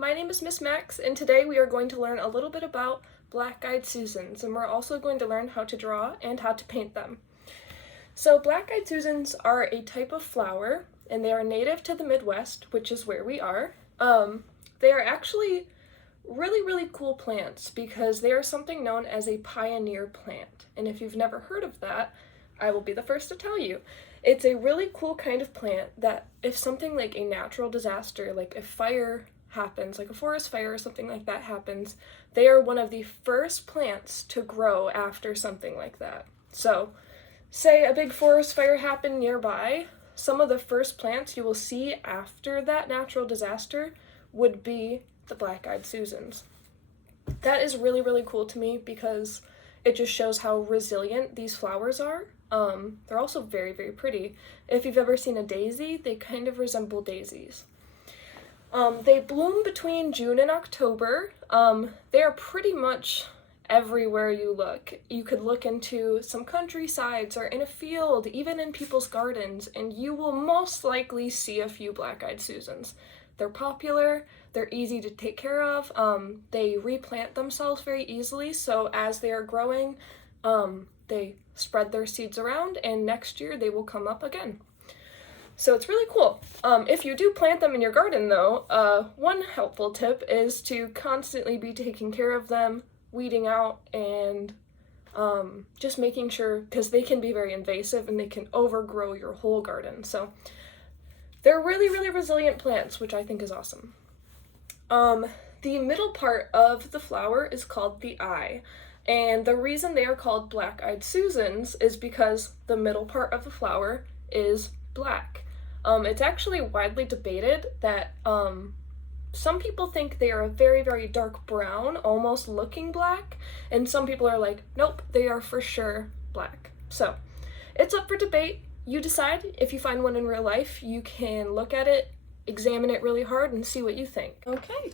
my name is Miss Max, and today we are going to learn a little bit about black-eyed Susans, and we're also going to learn how to draw and how to paint them. So black-eyed Susans are a type of flower, and they are native to the Midwest, which is where we are. They are actually really cool plants because they are something known as a pioneer plant, and if you've never heard of that, I will be the first to tell you. It's a really cool kind of plant that if something like a natural disaster, like if fire happens, like a forest fire or something like that happens, they are one of the first plants to grow after something like that. So, say a big forest fire happened nearby, some of the first plants you will see after that natural disaster would be the black-eyed Susans. That is really cool to me because it just shows how resilient these flowers are. They're also very pretty. If you've ever seen a daisy, they kind of resemble daisies. They bloom between June and October. They are pretty much everywhere you look. You could look into some countrysides or in a field, even in people's gardens, and you will most likely see a few black-eyed Susans. They're popular, they're easy to take care of, they replant themselves very easily, so as they are growing, they spread their seeds around, and next year they will come up again. So it's really cool. If you do plant them in your garden though, one helpful tip is to constantly be taking care of them, weeding out, and just making sure, because they can be very invasive and they can overgrow your whole garden. So they're really resilient plants, which I think is awesome. The middle part of the flower is called the eye. And the reason they are called black-eyed Susans is because the middle part of the flower is black. It's actually widely debated that some people think they are a very dark brown, almost looking black, and some people are like, nope, they are for sure black. So it's up for debate. You decide. If you find one in real life, you can look at it, examine it really hard, and see what you think. Okay,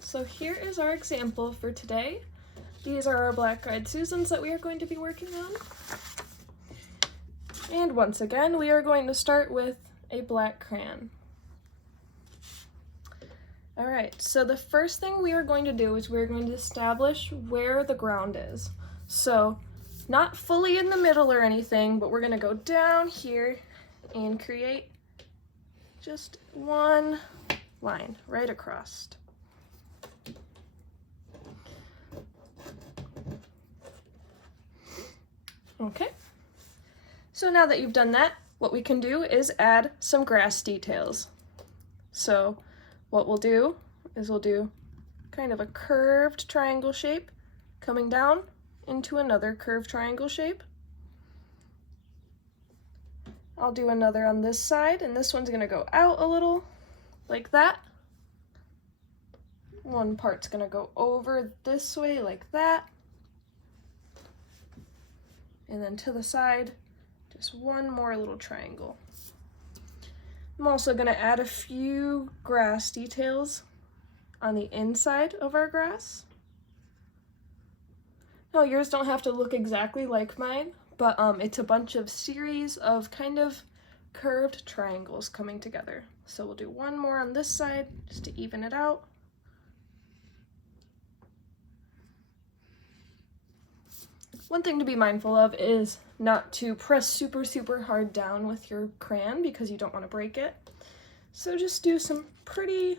so here is our example for today. These are our black-eyed Susans that we are going to be working on. And once again, we are going to start with a black crayon. Alright, so the first thing we are going to do is we're going to establish where the ground is. So, not fully in the middle or anything, but we're going to go down here and create just one line right across. Okay, so now that you've done that, what we can do is add some grass details. So what we'll do is we'll do kind of a curved triangle shape coming down into another curved triangle shape. I'll do another on this side, and this one's gonna go out a little like that. One part's gonna go over this way like that. And then to the side, just one more little triangle. I'm also going to add a few grass details on the inside of our grass. No, yours don't have to look exactly like mine, but it's a bunch of series of kind of curved triangles coming together. So we'll do one more on this side just to even it out. One thing to be mindful of is not to press super hard down with your crayon because you don't want to break it. So just do some pretty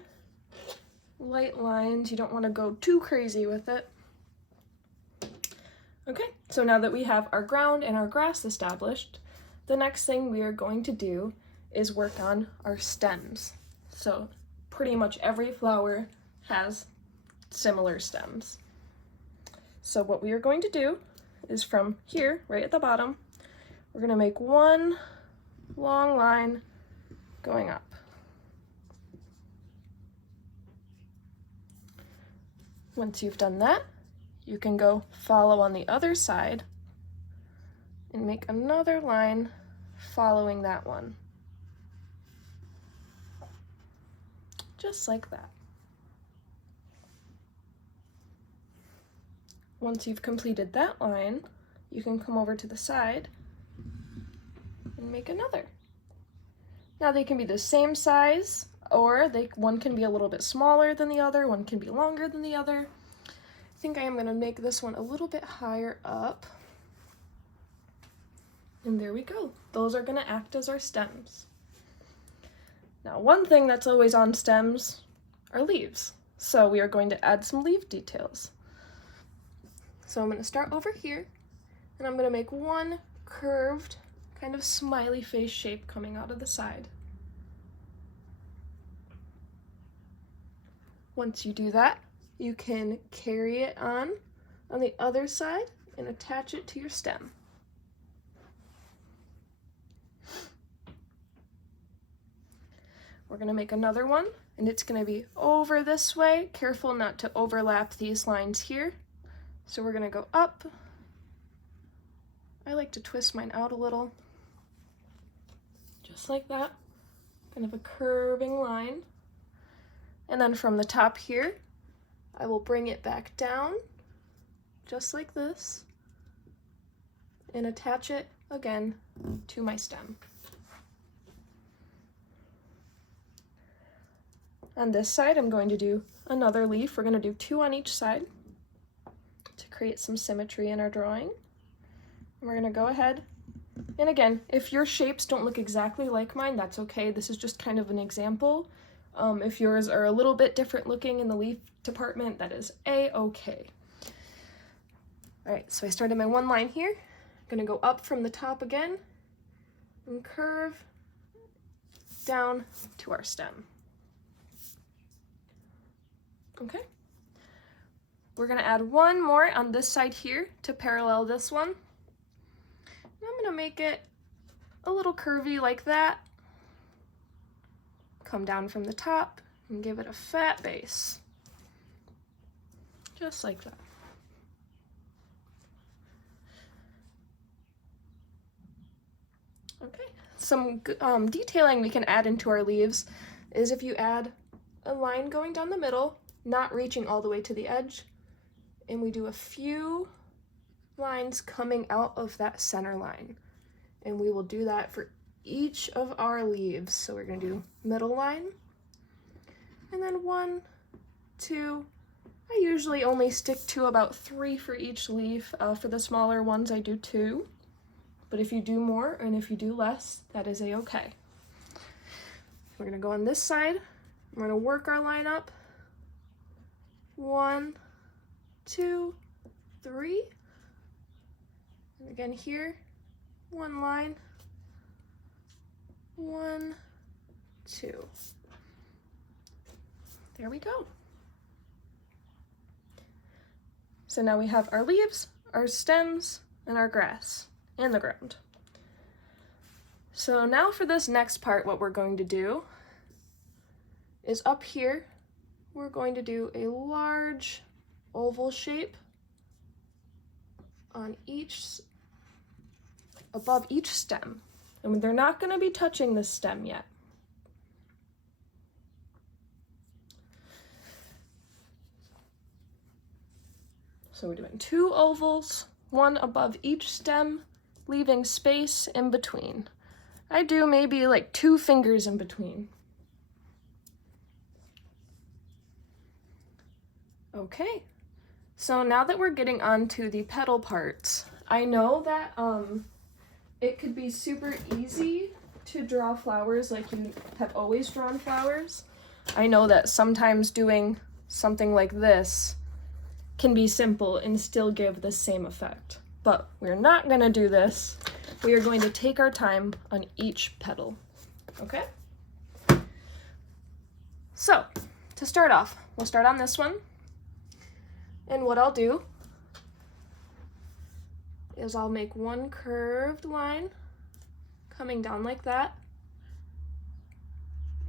light lines. You don't want to go too crazy with it. Okay, so now that we have our ground and our grass established, the next thing we are going to do is work on our stems. So pretty much every flower has similar stems. So what we are going to do is from here, right at the bottom, we're going to make one long line going up. Once you've done that, you can go follow on the other side and make another line following that one. Just like that. Once you've completed that line, you can come over to the side and make another. Now they can be the same size, or one can be a little bit smaller than the other, one can be longer than the other. I think I am going to make this one a little bit higher up. And there we go. Those are going to act as our stems. Now, one thing that's always on stems are leaves. So we are going to add some leaf details. So I'm going to start over here, and I'm going to make one curved kind of smiley face shape coming out of the side. Once you do that, you can carry it on the other side and attach it to your stem. We're going to make another one, and it's going to be over this way. Careful not to overlap these lines here. So we're going to go up. I like to twist mine out a little, just like that, kind of a curving line. And then from the top here, I will bring it back down, just like this, and attach it again to my stem. On this side, I'm going to do another leaf. We're going to do 2 on each side to create some symmetry in our drawing. And we're going to go ahead, and again, if your shapes don't look exactly like mine, that's okay. This is just kind of an example. If yours are a little bit different looking in the leaf department, that is a-okay. All right, so I started my one line here. I'm going to go up from the top again and curve down to our stem. Okay, we're going to add one more on this side here to parallel this one. And I'm going to make it a little curvy like that. Come down from the top and give it a fat base. Just like that. Okay, some detailing we can add into our leaves is if you add a line going down the middle, not reaching all the way to the edge, and we do a few lines coming out of that center line. And we will do that for each of our leaves. So we're going to do middle line, and then 1, 2, I usually only stick to about 3 for each leaf. For the smaller ones I do 2, but if you do more and if you do less, that is a-okay. We're going to go on this side. We're going to work our line up. 1, 2, 3. And again here, one line. 1, 2. There we go. So now we have our leaves, our stems, and our grass, and the ground. So now for this next part, what we're going to do is up here, we're going to do a large oval shape on above each stem. And they're not going to be touching this stem yet. So we're doing 2 ovals, 1 above each stem, leaving space in between. I do maybe like 2 fingers in between. Okay, so now that we're getting onto the petal parts, I know that it could be super easy to draw flowers like you have always drawn flowers. I know that sometimes doing something like this can be simple and still give the same effect. But we're not going to do this. We are going to take our time on each petal, okay? So, to start off, we'll start on this one. And what I'll do is I'll make one curved line coming down like that,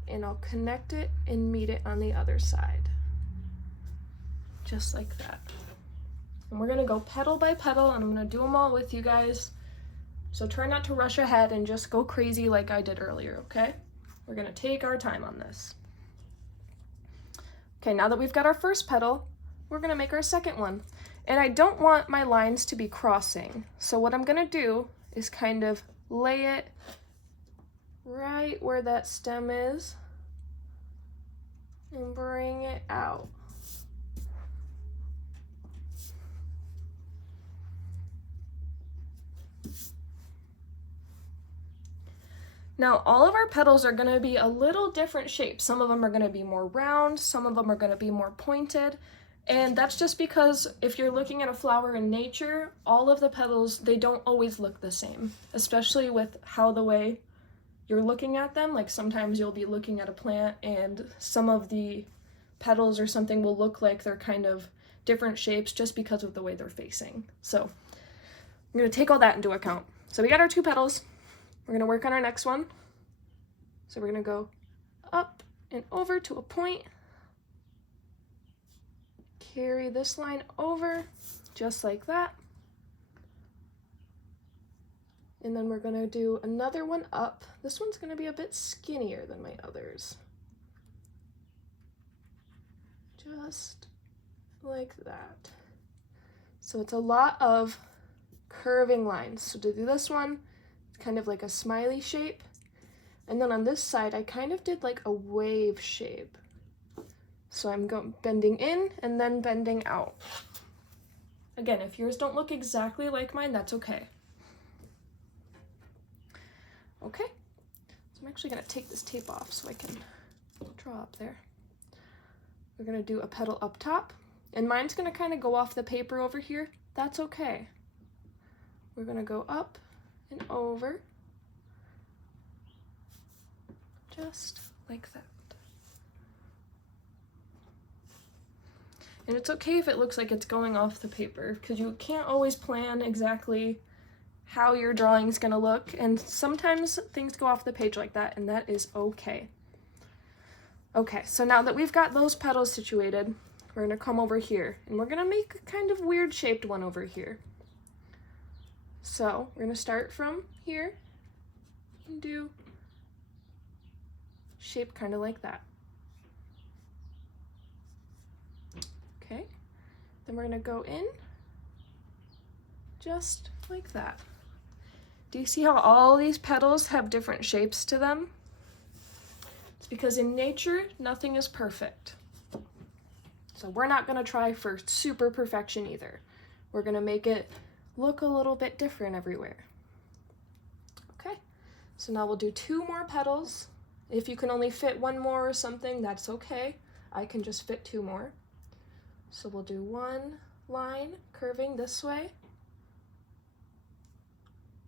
and I'll connect it and meet it on the other side, just like that. And we're gonna go petal by petal, and I'm gonna do them all with you guys. So try not to rush ahead and just go crazy like I did earlier, okay? We're gonna take our time on this. Okay, now that we've got our first petal, we're gonna make our second one. And I don't want my lines to be crossing. So what I'm gonna do is kind of lay it right where that stem is. and bring it out. Now all of our petals are going to be a little different shapes. Some of them are going to be more round, some of them are going to be more pointed, and that's just because if you're looking at a flower in nature, all of the petals, they don't always look the same, especially with how the way you're looking at them. Like sometimes you'll be looking at a plant and some of the petals or something will look like they're kind of different shapes just because of the way they're facing. So I'm going to take all that into account. So we got our 2 petals. We're going to work on our next one. So we're going to go up and over to a point. Carry this line over just like that. And then we're going to do another one up. This one's going to be a bit skinnier than my others. Just like that. So it's a lot of curving lines. So to do this one, kind of like a smiley shape, and then on this side I kind of did like a wave shape. So I'm bending in and then bending out. Again, if yours don't look exactly like mine, that's okay. Okay, so I'm actually going to take this tape off so I can draw up there. We're going to do a petal up top, and mine's going to kind of go off the paper over here. That's okay. We're going to go up and over, just like that. And it's okay if it looks like it's going off the paper, because you can't always plan exactly how your drawing's gonna look, and sometimes things go off the page like that, and that is okay. Okay, so now that we've got those petals situated, we're gonna come over here, and we're gonna make a kind of weird shaped one over here. So we're going to start from here and do shape kind of like that. Okay, then we're going to go in just like that. Do you see how all these petals have different shapes to them? It's because in nature, nothing is perfect. So we're not going to try for super perfection either. We're going to make it look a little bit different everywhere. Okay, so now we'll do 2 more petals. If you can only fit 1 more or something, that's okay. I can just fit 2 more. So we'll do 1 line curving this way,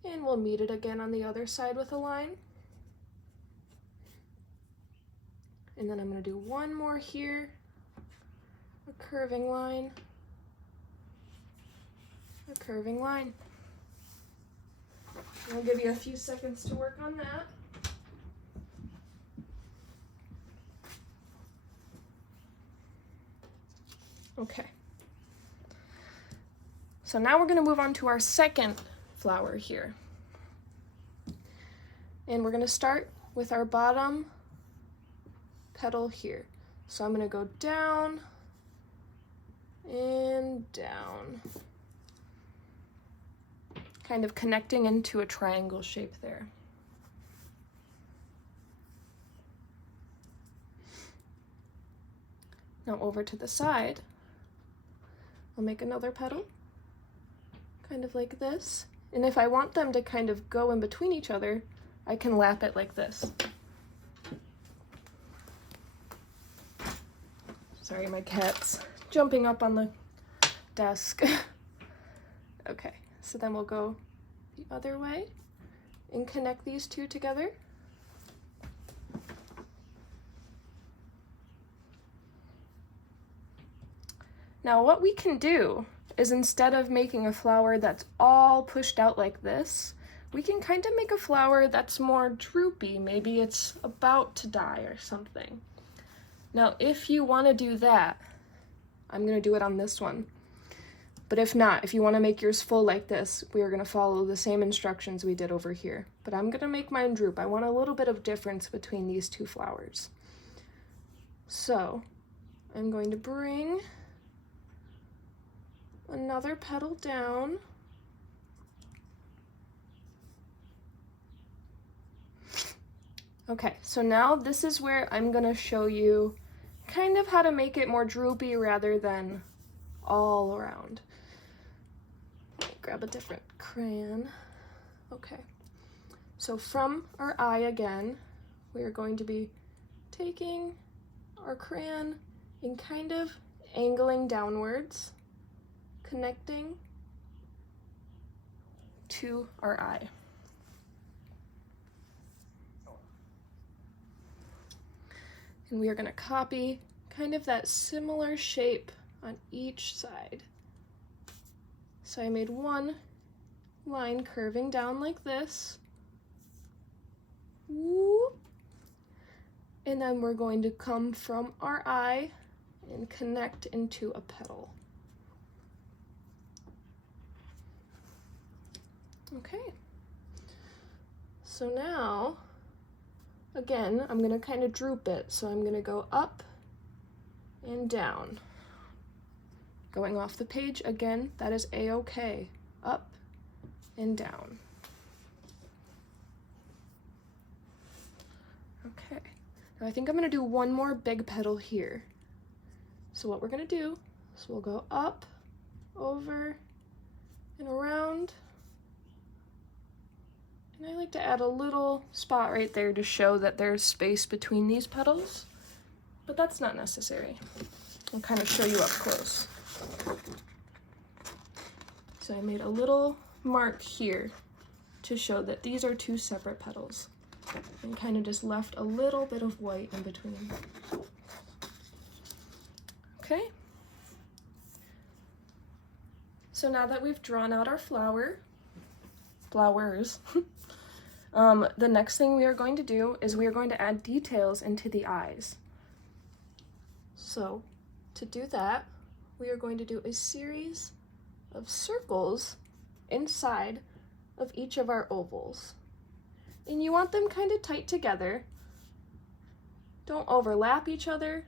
and we'll meet it again on the other side with a line. And then I'm going to do 1 more here, a curving line, a curving line. I'll give you a few seconds to work on that. Okay. So now we're going to move on to our second flower here. And we're going to start with our bottom petal here. So I'm going to go down and down, kind of connecting into a triangle shape there. Now over to the side, I'll make another petal, kind of like this. And if I want them to kind of go in between each other, I can lap it like this. Sorry, my cat's jumping up on the desk. Okay, so then we'll go the other way and connect these 2 together. Now what we can do is, instead of making a flower that's all pushed out like this, we can kind of make a flower that's more droopy. Maybe it's about to die or something. Now if you want to do that, I'm going to do it on this one. But if not, if you want to make yours full like this, we are going to follow the same instructions we did over here. But I'm going to make mine droop. I want a little bit of difference between these 2 flowers. So I'm going to bring another petal down. Okay, so now this is where I'm going to show you kind of how to make it more droopy rather than all around. Let me grab a different crayon. Okay, so from our eye again, we are going to be taking our crayon and kind of angling downwards, connecting to our eye. And we are going to copy kind of that similar shape on each side. So I made one line curving down like this. Whoop. And then we're going to come from our eye and connect into a petal. Okay. So now, again, I'm going to kind of droop it. So I'm going to go up and down. Going off the page, again, that is A-okay. Up and down. Okay. Now I think I'm going to do one more big petal here. So what we're going to do is we'll go up, over, and around. And I like to add a little spot right there to show that there's space between these petals, but that's not necessary. I'll kind of show you up close. So I made a little mark here to show that these are two separate petals, and kind of just left a little bit of white in between. Okay. So now that we've drawn out our flowers, the next thing we are going to do is we are going to add details into the eyes. So to do that, we are going to do a series of circles inside of each of our ovals. And you want them kind of tight together. Don't overlap each other,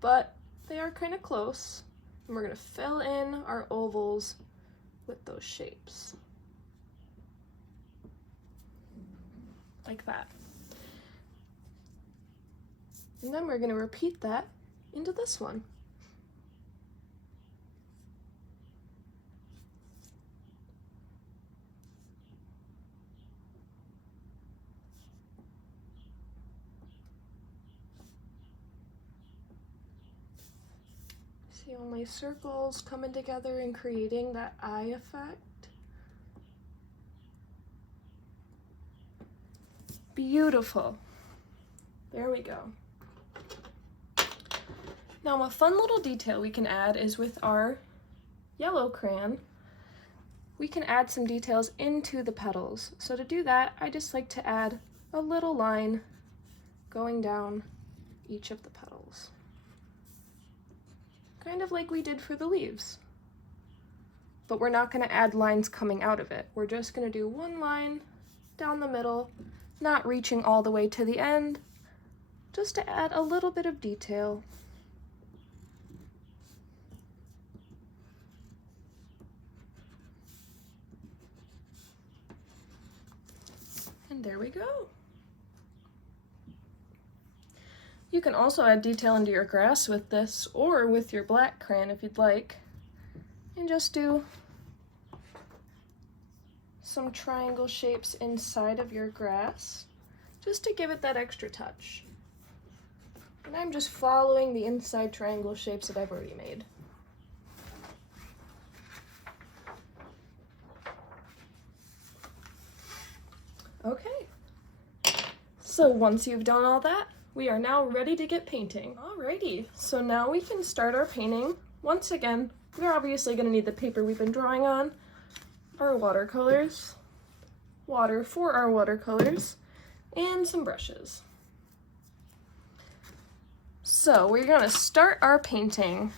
but they are kind of close. And we're going to fill in our ovals with those shapes. Like that. And then we're going to repeat that into this one. See all my circles coming together and creating that eye effect? Beautiful. There we go. Now a fun little detail we can add is with our yellow crayon, we can add some details into the petals. So to do that, I just like to add a little line going down each of the petals. Kind of like we did for the leaves. But we're not going to add lines coming out of it. We're just going to do one line down the middle, not reaching all the way to the end, just to add a little bit of detail. And there we go. You can also add detail into your grass with this, or with your black crayon if you'd like, and just do some triangle shapes inside of your grass, just to give it that extra touch. And I'm just following the inside triangle shapes that I've already made. Okay, so once you've done all that, we are now ready to get painting. Alrighty, so now we can start our painting. Once again, we're obviously going to need the paper we've been drawing on, our watercolors, water for our watercolors, and some brushes. So we're going to start our painting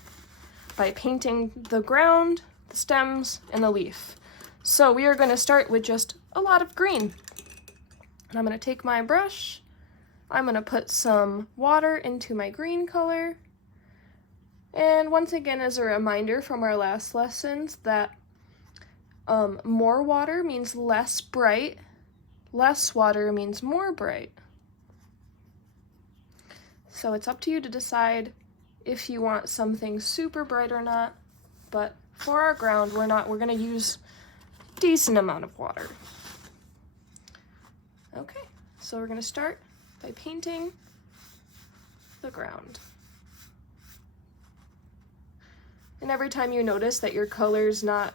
by painting the ground, the stems, and the leaf. So we are going to start with just a lot of green. And I'm going to take my brush, I'm going to put some water into my green color, and once again as a reminder from our last lessons that more water means less bright, less water means more bright. So it's up to you to decide if you want something super bright or not, but for our ground, we're gonna use a decent amount of water. Okay, so we're gonna start by painting the ground. And every time you notice that your color's not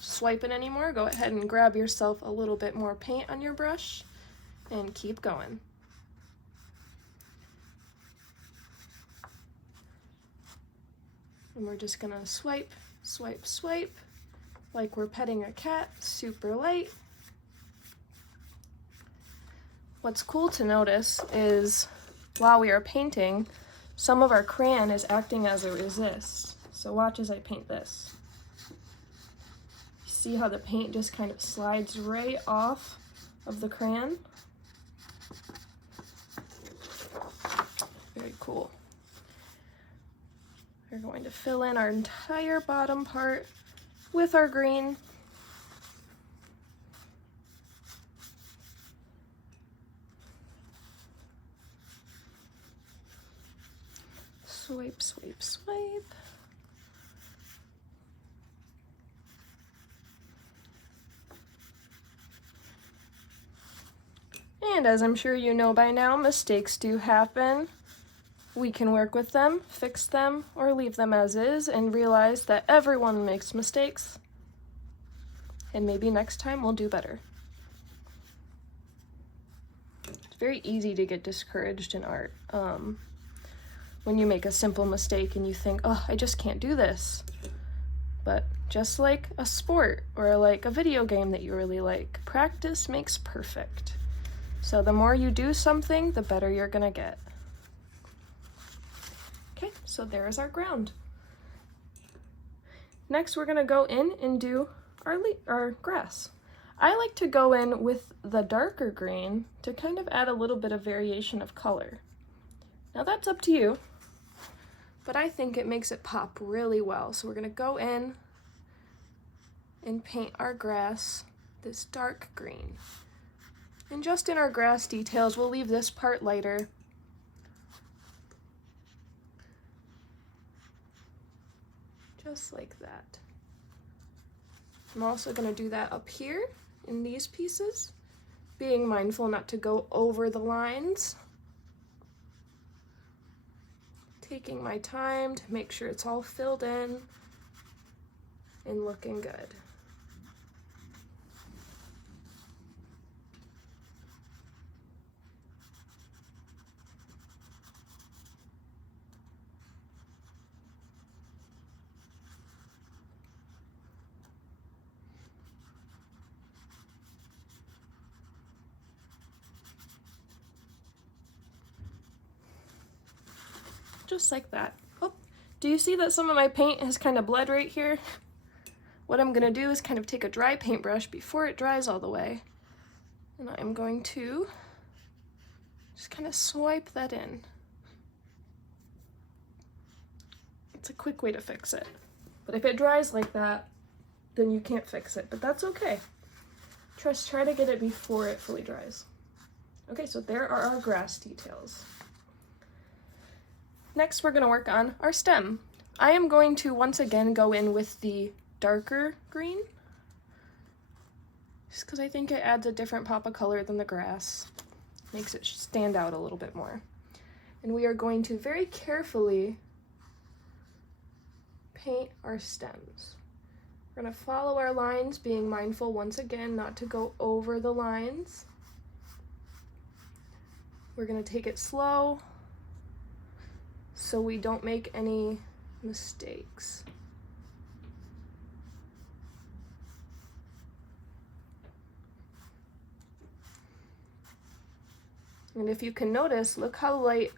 swiping anymore, go ahead and grab yourself a little bit more paint on your brush and keep going. And we're just gonna swipe, swipe, swipe, like we're petting a cat, super light. What's cool to notice is while we are painting, some of our crayon is acting as a resist. So watch as I paint this. See how the paint just kind of slides right off of the crayon? Very cool. We're going to fill in our entire bottom part with our green. Swipe, swipe, swipe. And as I'm sure you know by now, mistakes do happen. We can work with them, fix them, or leave them as is, and realize that everyone makes mistakes. And maybe next time we'll do better. It's very easy to get discouraged in art. When you make a simple mistake and you think, oh, I just can't do this. But just like a sport or like a video game that you really like, practice makes perfect. So the more you do something, the better you're gonna get. Okay, so there's our ground. Next, we're gonna go in and do our grass. I like to go in with the darker green to kind of add a little bit of variation of color. Now that's up to you, but I think it makes it pop really well. So we're gonna go in and paint our grass this dark green. And just in our grass details, we'll leave this part lighter. Just like that. I'm also gonna do that up here in these pieces, being mindful not to go over the lines. Taking my time to make sure it's all filled in and looking good. Just like that. Oh, do you see that some of my paint has kind of bled right here? What I'm gonna do is kind of take a dry paintbrush before it dries all the way, and I'm going to just kind of swipe that in. It's a quick way to fix it. But if it dries like that, then you can't fix it, but that's okay. Just try to get it before it fully dries. Okay, so there are our grass details. Next, we're going to work on our stem. I am going to once again go in with the darker green, just because I think it adds a different pop of color than the grass. Makes it stand out a little bit more. And we are going to very carefully paint our stems. We're going to follow our lines, being mindful once again not to go over the lines. We're going to take it slow so we don't make any mistakes. And if you can notice, look how light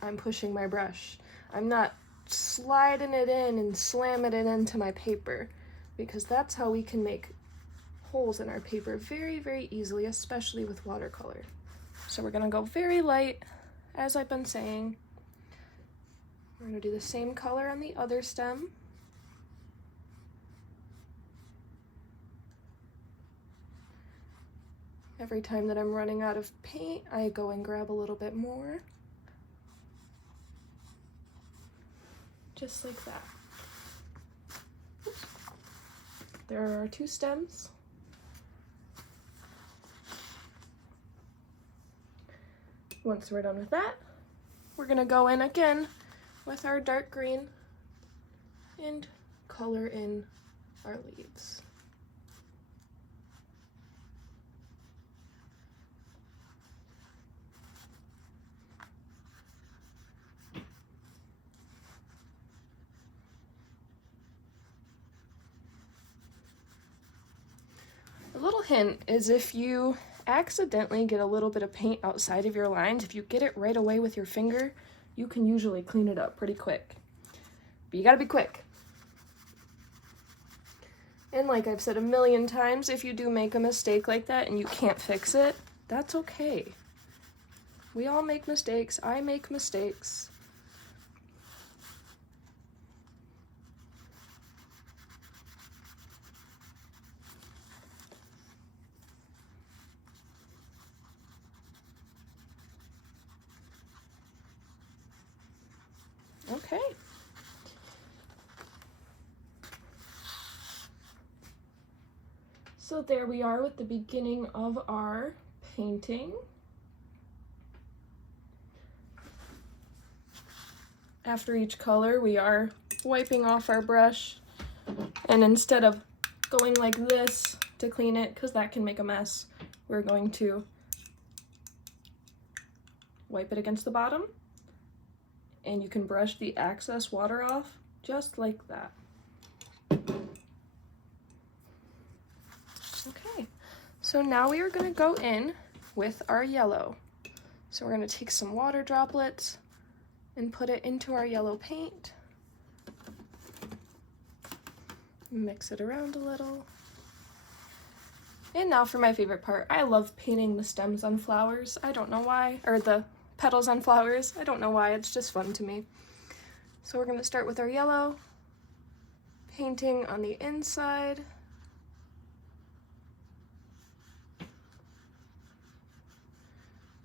I'm pushing my brush. I'm not sliding it in and slamming it into my paper, because that's how we can make holes in our paper very, very easily, especially with watercolor. So we're gonna go very light, as I've been saying. We're gonna do the same color on the other stem. Every time that I'm running out of paint, I go and grab a little bit more. just like that. Oops. There are our 2 stems. Once we're done with that, we're gonna go in again with our dark green and color in our leaves. A little hint is if you accidentally get a little bit of paint outside of your lines, if you get it right away with your finger, you can usually clean it up pretty quick. But you gotta be quick. And like I've said a million times, if you do make a mistake like that and you can't fix it, that's okay. We all make mistakes. I make mistakes. Okay. So there we are with the beginning of our painting. After each color, we are wiping off our brush, and instead of going like this to clean it, because that can make a mess, we're going to wipe it against the bottom, and you can brush the excess water off just like that. Okay, so now we are going to go in with our yellow. So we're going to take some water droplets and put it into our yellow paint. Mix it around a little. And now for my favorite part. I love painting the stems on flowers. I don't know why, or the petals on flowers. I don't know why, it's just fun to me. So we're going to start with our yellow, painting on the inside.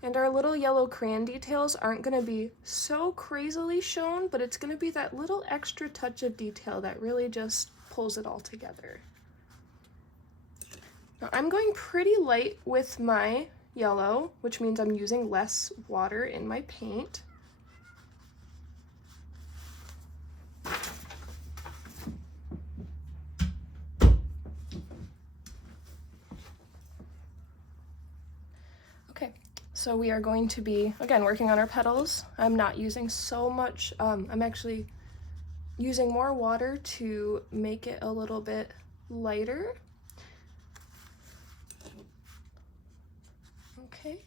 And our little yellow crayon details aren't going to be so crazily shown, but it's going to be that little extra touch of detail that really just pulls it all together. Now I'm going pretty light with my yellow, which means I'm using less water in my paint. Okay. So we are going to be, again, working on our petals. I'm not using so much, I'm actually using more water to make it a little bit lighter. Okay.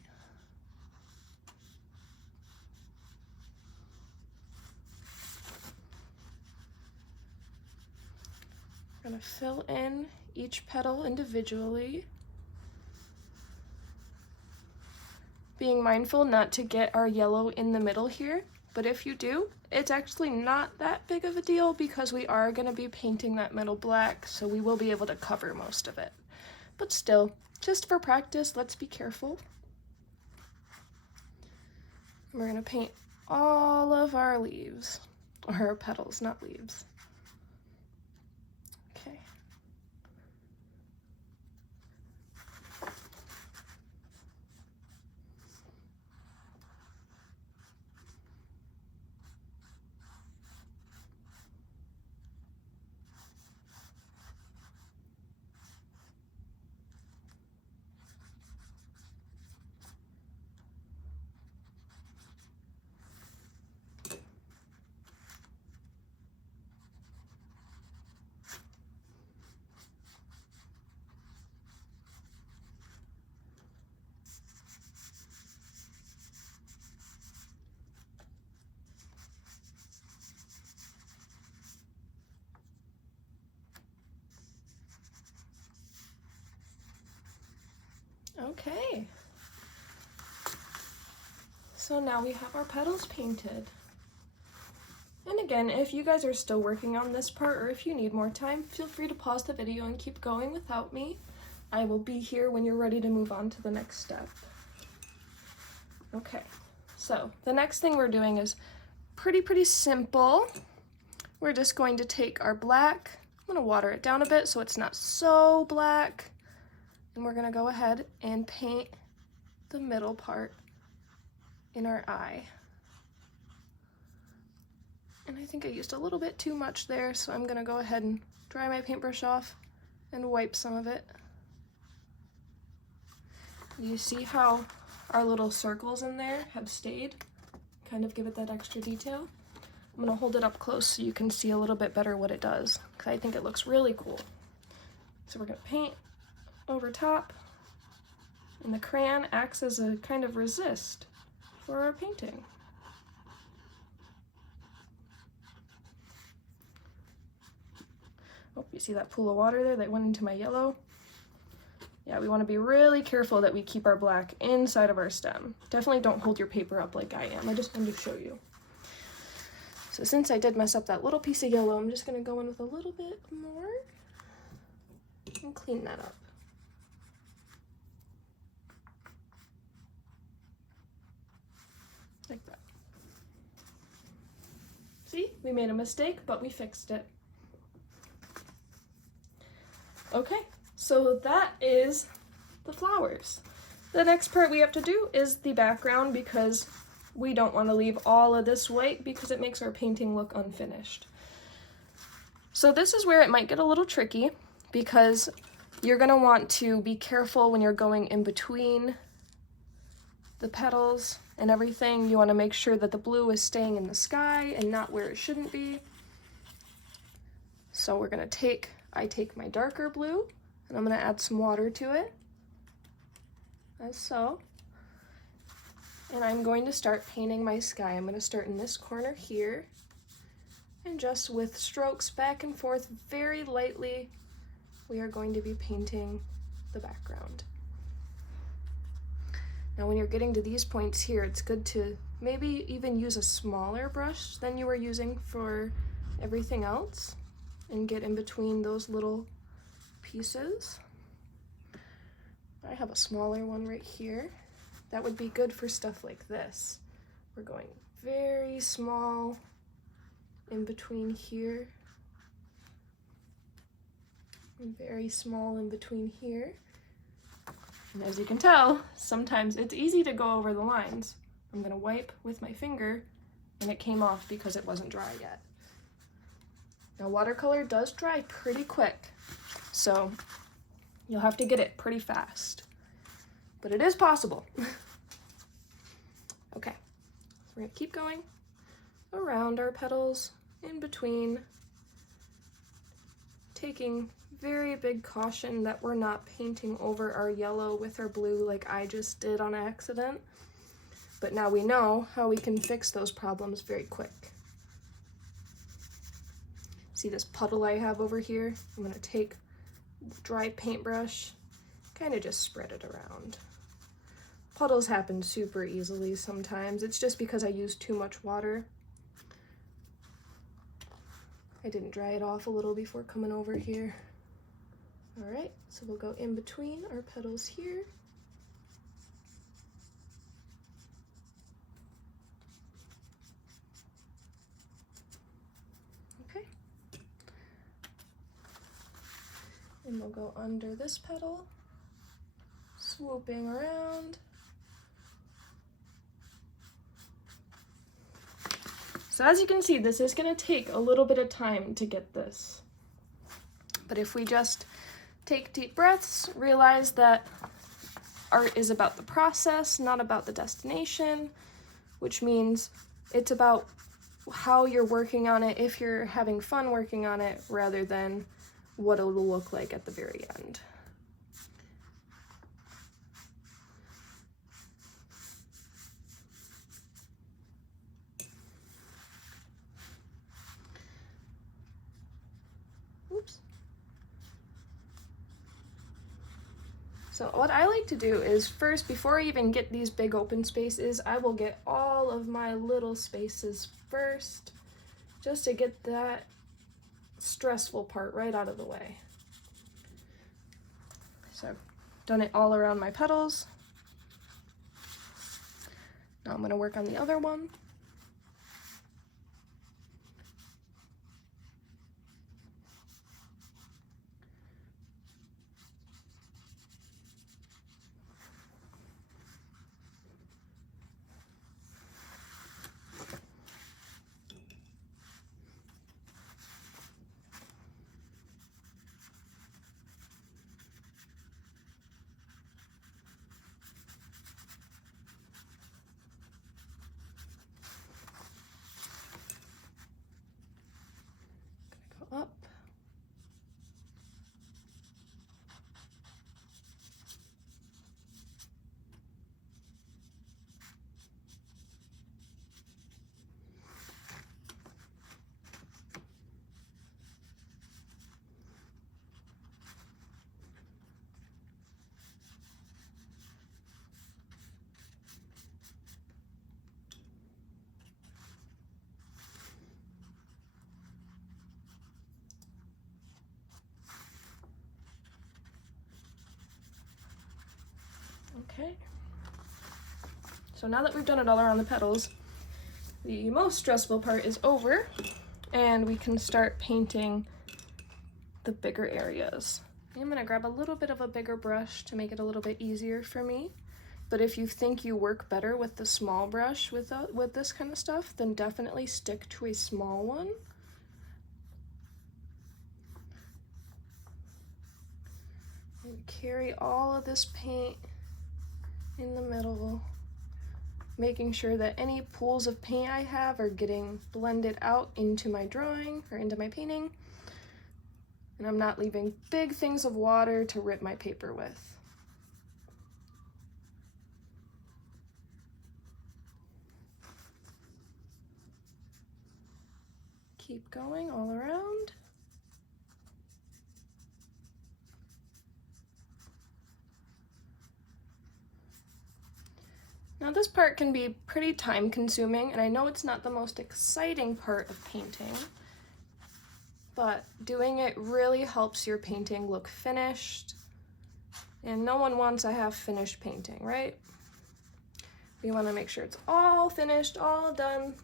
I'm gonna fill in each petal individually. Being mindful not to get our yellow in the middle here, but if you do, it's actually not that big of a deal because we are going to be painting that middle black, so we will be able to cover most of it. But still, just for practice, let's be careful. We're going to paint all of our leaves, or our petals, not leaves. Okay. Okay, so now we have our petals painted. And again, if you guys are still working on this part or if you need more time, feel free to pause the video and keep going without me. I will be here when you're ready to move on to the next step. Okay, so the next thing we're doing is pretty simple. we're just going to take our black, I'm going to water it down a bit so it's not so black, and we're going to go ahead and paint the middle part in our eye. And I think I used a little bit too much there, so I'm going to go ahead and dry my paintbrush off and wipe some of it. You see how our little circles in there have stayed? Kind of give it that extra detail. I'm going to hold it up close so you can see a little bit better what it does, because I think it looks really cool. So we're going to paint over top, and the crayon acts as a kind of resist for our painting. Oh, you see that pool of water there that went into my yellow? Yeah, we want to be really careful that we keep our black inside of our stem. Definitely don't hold your paper up like I am. I just wanted to show you. So since I did mess up that little piece of yellow, I'm just going to go in with a little bit more and clean that up. Like that. See, we made a mistake, but we fixed it. Okay, so that is the flowers. The next part we have to do is the background, because we don't want to leave all of this white because it makes our painting look unfinished. So this is where it might get a little tricky, because you're going to want to be careful when you're going in between the petals and everything. You want to make sure that the blue is staying in the sky and not where it shouldn't be. So we're going to I take my darker blue, and I'm going to add some water to it, as so. And I'm going to start painting my sky. I'm going to start in this corner here, and just with strokes back and forth very lightly, we are going to be painting the background. Now when you're getting to these points here, it's good to maybe even use a smaller brush than you were using for everything else, and get in between those little pieces. I have a smaller one right here. That would be good for stuff like this. We're going very small in between here, and very small in between here. And as you can tell, sometimes it's easy to go over the lines. I'm going to wipe with my finger, and it came off because it wasn't dry yet. Now watercolor does dry pretty quick, so you'll have to get it pretty fast, but it is possible. Okay, so we're going to keep going around our petals, in between, taking very big caution that we're not painting over our yellow with our blue like I just did on accident, but now we know how we can fix those problems very quick. See this puddle I have over here? I'm going to take a dry paintbrush, kind of just spread it around. Puddles happen super easily sometimes. It's just because I used too much water. I didn't dry it off a little before coming over here. All right, so we'll go in between our petals here. Okay. And we'll go under this petal, swooping around. So as you can see, this is going to take a little bit of time to get this. But if we just take deep breaths, realize that art is about the process, not about the destination, which means it's about how you're working on it, if you're having fun working on it, rather than what it'll look like at the very end. Oops. So what I like to do is first, before I even get these big open spaces, I will get all of my little spaces first, just to get that stressful part right out of the way. So I've done it all around my petals. Now I'm going to work on the other one. Okay. So now that we've done it all around the petals, the most stressful part is over, and we can start painting the bigger areas. I'm gonna grab a little bit of a bigger brush to make it a little bit easier for me. But if you think you work better with the small brush with this kind of stuff, then definitely stick to a small one. And carry all of this paint in the middle, making sure that any pools of paint I have are getting blended out into my drawing or into my painting. And I'm not leaving big things of water to rip my paper with. Keep going all around. Now this part can be pretty time consuming, and I know it's not the most exciting part of painting, but doing it really helps your painting look finished, and no one wants a half-finished painting, right? We want to make sure it's all finished, all done.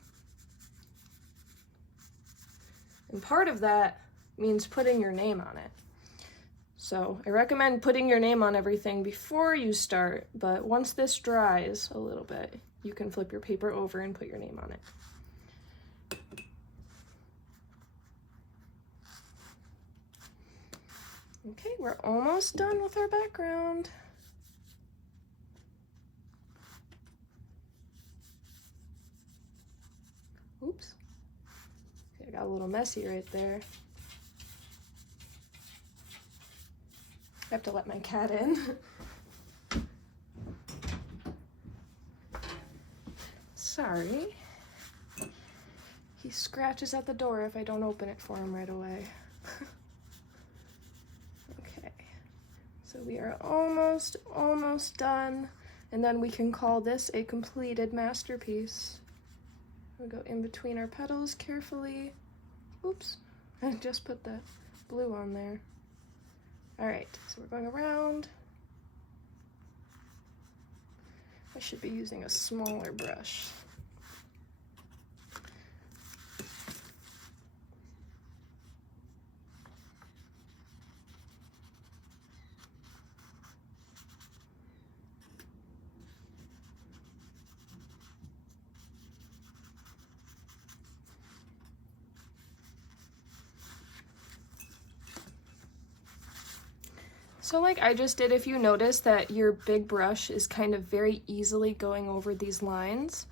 And part of that means putting your name on it. So I recommend putting your name on everything before you start, but once this dries a little bit, you can flip your paper over and put your name on it. Okay, we're almost done with our background. Oops. I got a little messy right there. I have to let my cat in. Sorry. He scratches at the door if I don't open it for him right away. Okay, so we are almost done, and then we can call this a completed masterpiece. We'll go in between our petals carefully. Oops, I just put the blue on there. All right, so we're going around. I should be using a smaller brush. So like I just did, if you notice that your big brush is kind of very easily going over these lines,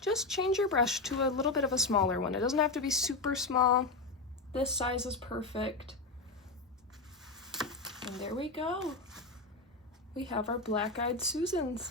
just change your brush to a little bit of a smaller one. It doesn't have to be super small. This size is perfect. And there we go. We have our black-eyed Susans.